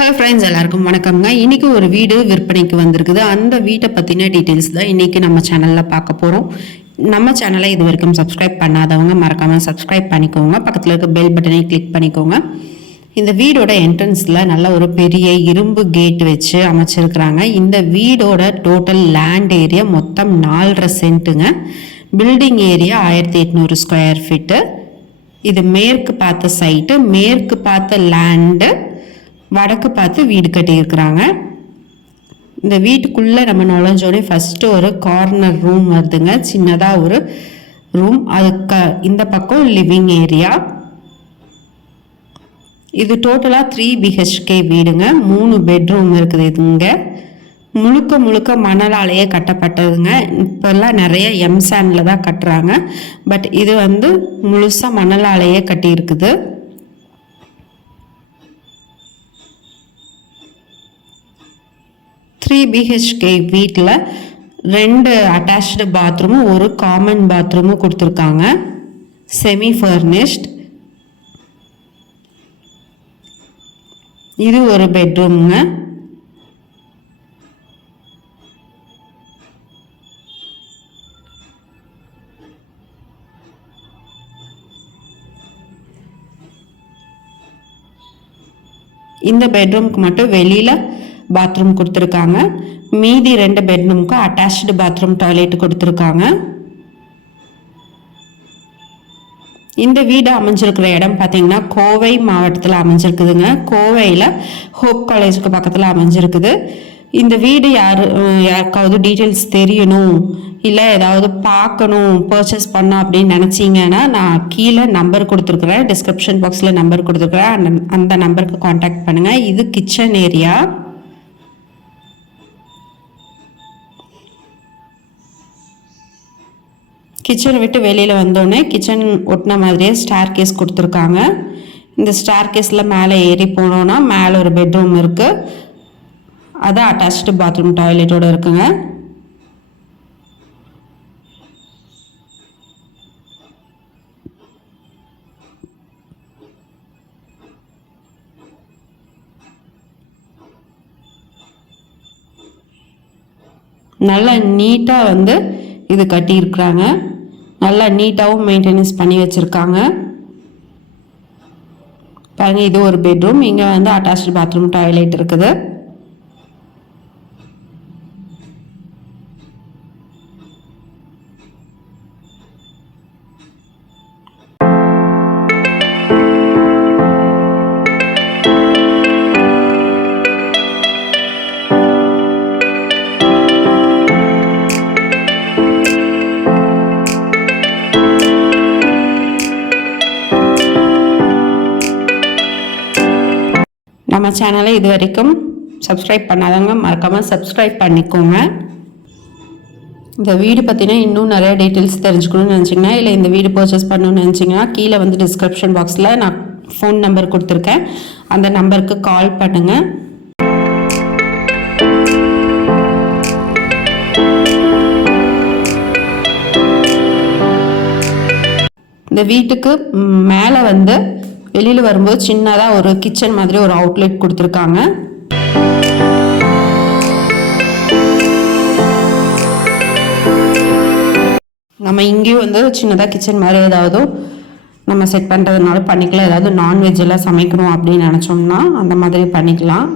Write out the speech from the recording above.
Hello friends, எல்லாருக்கும் வணக்கம்ங்க. இன்றைக்கி ஒரு வீடு விற்பனைக்கு வந்திருக்குது. அந்த வீட்டை பற்றின டீட்டெயில்ஸ் தான் இன்றைக்கி நம்ம சேனலில் பார்க்க போகிறோம். நம்ம சேனலை இது வரைக்கும் சப்ஸ்கிரைப் பண்ணாதவங்க மறக்காமல் சப்ஸ்கிரைப் பண்ணிக்கோங்க. பக்கத்தில் இருக்க பெல் பட்டனை கிளிக் பண்ணிக்கோங்க. இந்த வீடோட என்ட்ரன்ஸில் நல்ல ஒரு பெரிய இரும்பு கேட் வச்சு அமைச்சிருக்கிறாங்க. இந்த வீடோட டோட்டல் லேண்ட் ஏரியா மொத்தம் 4.5 சென்ட்டுங்க. Building area 1800 square feet. இது மேற்கு பார்த்த சைட்டு, மேற்கு பார்த்த லேண்டு, வடக்கு பார்த்து வீடு கட்டியிருக்கிறாங்க. இந்த வீட்டுக்குள்ளே நம்ம நுழைஞ்சோடனே ஃபஸ்ட்டு ஒரு கார்னர் ரூம் வருதுங்க, சின்னதாக ஒரு ரூம். அதுக்கு இந்த பக்கம் லிவிங் ஏரியா. இது டோட்டலாக 3 BHK வீடுங்க. 3 பெட்ரூம் இருக்குது. இதுங்க முழுக்க மணலாலேயே கட்டப்பட்டதுங்க. இப்போல்லாம் நிறைய எம்சாண்டில் தான் கட்டுறாங்க. பட் இது முழுசாக மணலாலேயே கட்டியிருக்குது. BHK வீட்டில் 2 அட்டாச்டு பாத்ரூமும் ஒரு காமன் பாத்ரூமும் கொடுத்துருக்காங்க. Semi furnished. இது ஒரு பெட்ரூமுங்க. இந்த பெட்ரூமுக்கு மட்டும் வெளியில் பாத்ரூம் கொடுத்துருக்காங்க. மீதி 2 பெட்ரூமுக்கும் அட்டாச்டு பாத்ரூம் டாய்லெட் கொடுத்துருக்காங்க. இந்த வீடு அமைஞ்சிருக்கிற இடம் பார்த்தீங்கன்னா கோவை மாவட்டத்தில் அமைஞ்சிருக்குதுங்க. கோவையில் ஹோப் காலேஜுக்கு பக்கத்தில் அமைஞ்சிருக்குது. இந்த வீடு யாருக்காவது டீட்டெயில்ஸ் தெரியணும், இல்லை ஏதாவது பார்க்கணும், பர்ச்சேஸ் பண்ணோம் அப்படின்னு நினச்சிங்கன்னா நான் கீழே நம்பர் கொடுத்துருக்குறேன், டிஸ்கிரிப்ஷன் பாக்ஸில் நம்பர் கொடுத்துருக்குறேன். அந்த நம்பருக்கு காண்டாக்ட் பண்ணுங்கள். இது கிச்சன் ஏரியா. கிச்சனை விட்டு வெளியில் வந்தோடனே கிச்சன் ஒட்டின மாதிரியே ஸ்டார் கேஸ் கொடுத்துருக்காங்க. இந்த ஸ்டார் கேஸில் மேலே ஏறி போனோன்னா மேலே ஒரு பெட்ரூம் இருக்குது. அது அட்டாச்டு பாத்ரூம் டாய்லெட்டோடு இருக்குங்க. நல்லா நீட்டாக இது கட்டியிருக்கிறாங்க. நல்லா நீட்டாகவும் மெயின்டெனன்ஸ் பண்ணி வச்சுருக்காங்க. பாருங்கள், இது ஒரு பெட்ரூம். இங்கே அட்டாச்டு பாத்ரூம் டாய்லெட் இருக்குது. நம்ம சேனலை இது வரைக்கும் சப்ஸ்கிரைப் பண்ணாதவங்க மறக்காமல் சப்ஸ்கிரைப் பண்ணிக்கோங்க. இந்த வீடு பற்றினா இன்னும் நிறைய டீட்டெயில்ஸ் தெரிஞ்சுக்கணும்னு நினச்சிங்கன்னா, இல்லை இந்த வீடு பர்ச்சேஸ் பண்ணணும்னு நினச்சிங்கன்னா கீழே டிஸ்கிரிப்ஷன் பாக்ஸில் நான் ஃபோன் நம்பர் கொடுத்துருக்கேன். அந்த நம்பருக்கு கால் பண்ணுங்கள். இந்த வீட்டுக்கு மேலே வெளியில் வரும்போது சின்னதாக ஒரு கிச்சன் மாதிரி ஒரு அவுட்லெட் கொடுத்துருக்காங்க. நம்ம இங்கேயும் சின்னதாக கிச்சன் மாதிரி ஏதாவது நம்ம செட் பண்ணுறதுனால பண்ணிக்கலாம். ஏதாவது நான்வெஜ் எல்லாம் சமைக்கணும் அப்படின்னு நினச்சோம்னா அந்த மாதிரி பண்ணிக்கலாம்.